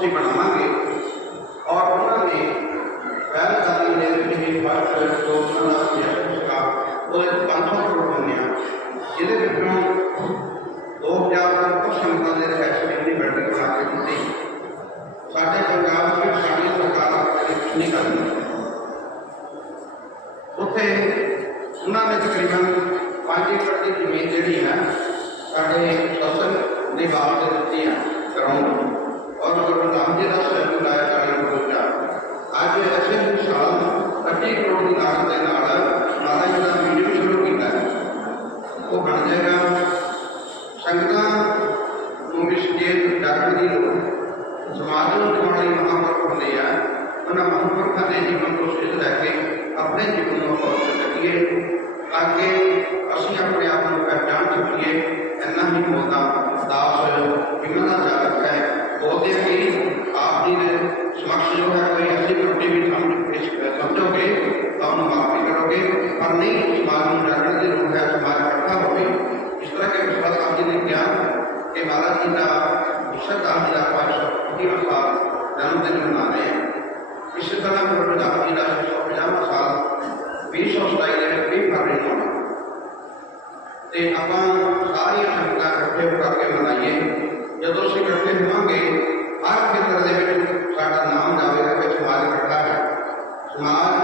ਅਸੀਂ ਬਣਾਵਾਂਗੇ ਔਰ ਉਹਨਾਂ ਨੇ ਪਹਿਲ ਕਦਮ ਦੇ ਵਿੱਚ ਹੀ ਫਸਟ ਤੋਂ ਉਹਨਾਂ ਦਾ ਸਿਆਸਤ ਸੀਗਾ ਉਹ ਇੱਕ 500 ਕਰੋੜ ਬਣਿਆ ਜਿਹਦੇ ਵਿੱਚੋਂ 2000 ਤੋਂ ਸੰਗਤਾਂ ਦੇ ਰਹਿਸ਼ ਦੀ ਬਿਲਡਿੰਗ ਬਣਾ ਕੇ ਦਿੱਤੀ ਸਾਡੇ ਪੰਜਾਬ ਵਿੱਚ ਸਾਡੀ ਸਰਕਾਰ ਕੁਛ ਨਹੀਂ ਕਰਦੀ ਉੱਥੇ ਉਹਨਾਂ ਨੇ ਤਕਰੀਬਨ 5 ਏਕੜ ਦੀ ਜ਼ਮੀਨ ਜਿਹੜੀ ਹੈ ਸਾਡੇ ਫਸਲ ਦੇ ਬਾਗ ਦੇ بن جائے گا۔ سکتا چھوڑ سماج میں جانے مہاپرخ ہوئی ہے۔ انہیں مہاپور کے جیون کو سیتھ رہ کے اپنے جیون کریے تاکہ اے اپنے آپ کو پہچان چکیے اِنہ ہی منگا عنا وشد عنا وشد خال رحمت نمانے اس طرح مرد عقیدہ سے سو پجامہ سال بیس سو سلائی نے بھی بھاری ہونا تے اپاں ساری شمتا کٹھے کر کے منائیے جدو سے کٹھے ہوں گے ہر کھیتر دے وچ ساڈا نام جاوے گا کہ سماج کٹھا ہے سماج